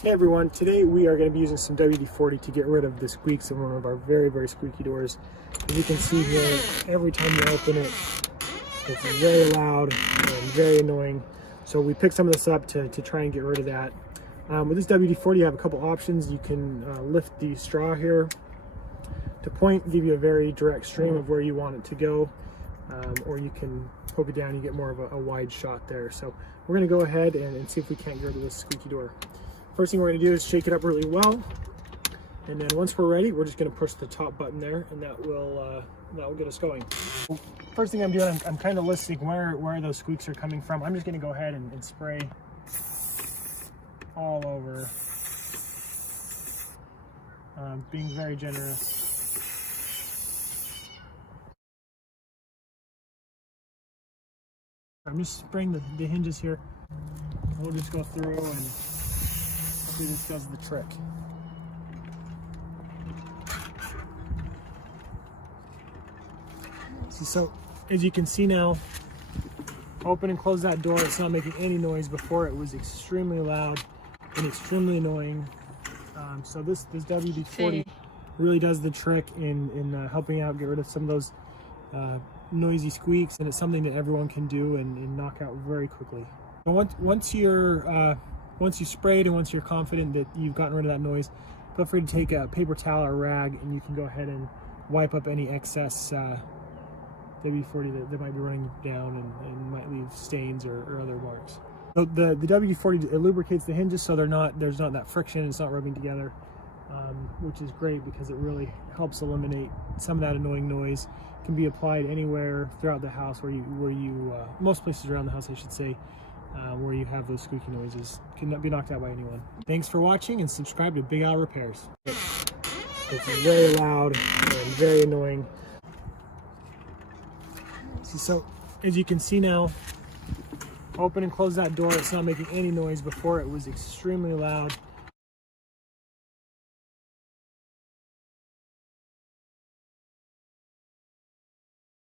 Hey everyone, today we are going to be using some WD-40 to get rid of the squeaks in one of our very squeaky doors. As you can see here, every time you open it, it's very loud and very annoying. So we picked some of this up to try and get rid of that. With this WD-40 you have a couple options. You can lift the straw here to point, give you a very direct stream of where you want it to go, or you can poke it down and you get more of a wide shot there. So we're going to go ahead and see if we can't get rid of this squeaky door. First thing we're going to do is shake it up really well, and then once we're ready, we're just going to push the top button there, and that will get us going. First thing I'm doing, I'm kind of listing where those squeaks are coming from. I'm just going to go ahead and spray all over, being very generous. I'm just spraying the hinges here. We'll just go through and this does the trick. So as you can see now, open and close that door, it's not making any noise. Before it was extremely loud and extremely annoying. So this WD-40 really does the trick in helping out, get rid of some of those noisy squeaks, and it's something that everyone can do and knock out very quickly. Once you sprayed and once you're confident that you've gotten rid of that noise, feel free to take a paper towel or rag and you can go ahead and wipe up any excess WD-40 that might be running down and might leave stains or other marks. So the WD-40, it lubricates the hinges so there's not that friction, it's not rubbing together, which is great because it really helps eliminate some of that annoying noise. It can be applied anywhere throughout the house where you most places around the house, I should say, where you have those squeaky noises. Cannot be knocked out by anyone. Thanks for watching and subscribe to Big Al Repairs. It's very loud and very annoying. So as you can see now, open and close that door, it's not making any noise. Before it was extremely loud